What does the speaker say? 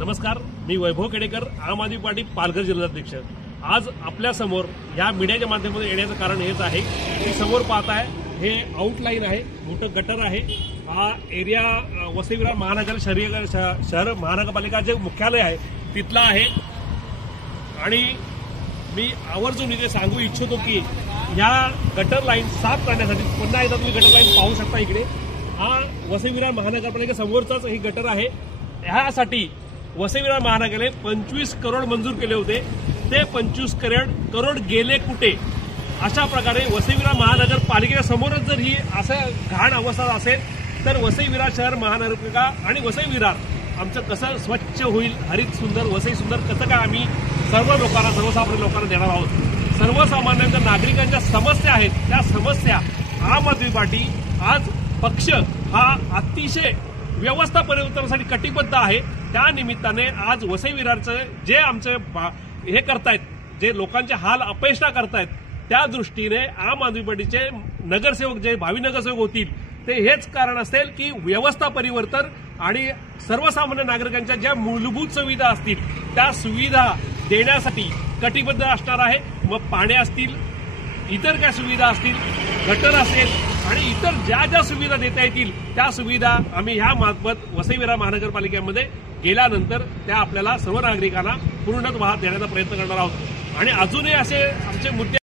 नमस्कार, मी वैभव केडेकर, आम आदमी पार्टी पालघर जिल्हाध्यक्ष। आज आपल्या समोर या मीडियाच्या माध्यमातून येण्याचं कारण हेच आहे की समोर पाहताय हे आउटलाईन आहे, मोठं गटर आहे। हा एरिया वसई विरार महानगर शहर महानगरपालिका जे मुख्यालय आहे तिथला आहे आणि मी आवर्जून इथे सांगू इच्छितो की या गटर लाईन साफ करण्यासाठी पुन्हा एकदा तुम्ही गटर लाईन पाहू शकता। इकडे हा वसई विरार महानगरपालिका समोरचाच ही गटर आहे। ह्यासाठी वसई विरार महानगरने 25 करोड मंजूर केले होते। ते 25 करोड गेले कुठे? अशा प्रकारे वसई विरार महानगरपालिकेच्या समोरच जर ही असं घाण अवस्था असेल तर वसई विरार शहर महानगरपालिका आणि वसई विरार आमचं कसं स्वच्छ होईल, हरित सुंदर वसई सुंदर कसं काय आम्ही सर्व लोकांना, सर्वसामान्य लोकांना देणार आहोत। सर्वसामान्यांच्या नागरिकांच्या समस्या आहेत, त्या समस्या आम आदमी पार्टी आज पक्ष हा अतिशय व्यवस्था परिवर्तनासाठी कटिबद्ध आहे। त्या निमित्ताने आज वसई विरारचं जे आमचे हे करतायत, जे लोकांचे हाल अपेष्टा करतायत, त्या दृष्टीने आम आदमी पार्टीचे नगरसेवक जे भावी नगरसेवक होतील ते हेच कारण असेल की व्यवस्था परिवर्तन आणि सर्वसामान्य नागरिकांच्या ज्या मूलभूत सुविधा असतील त्या सुविधा देण्यासाठी कटिबद्ध असणार आहे। मग पाणी असतील, इतर काय सुविधा असतील, गटर असेल आणि इतर ज्या ज्या सुविधा देता येतील त्या सुविधा आम्ही ह्या मार्फत वसई विरार महानगरपालिकेमध्ये गेल्यानंतर त्या आपल्याला सर्व नागरिकांना पूर्णत्वास देण्याचा प्रयत्न करणार आहोत। आणि अजूनही असे आमचे मुद्दे